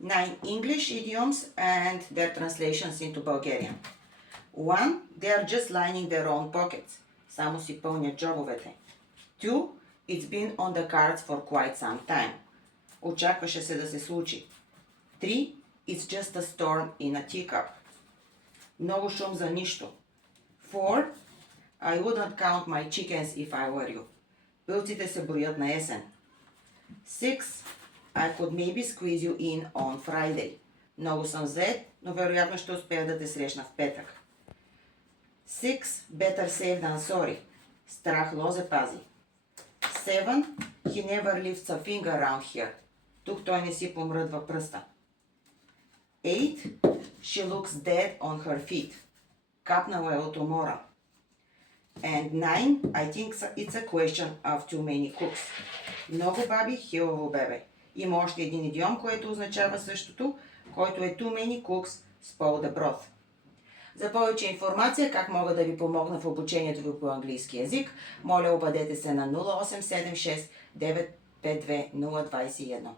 9 English idioms and their translations into Bulgarian. 1. They are just lining their own pockets. Само си пълнят джобовете. 2. It's been on the cards for quite some time. Очакваше се да се случи. 3. It's just a storm in a teacup. Много шум за нищо. 4. I wouldn't count my chickens if I were you. Пилците се броят на есен. 6. I could maybe squeeze you in on Friday. Много съм зает, но вероятно ще успея да те срещна в петък. 6. Better safe than sorry. Страх лозе пази. 7. He never lifts a finger around here. Тук той не си помръдва пръста. 8. She looks dead on her feet. Капнала е от умора. And 9. I think it's a question of too many cooks. Много баби, хилаво бебе. Има още един идиом, което означава същото, който е too many cooks, spoil the broth. За повече информация как мога да ви помогна в обучението ви по английски язик, моля обадете се на 0876 952 021.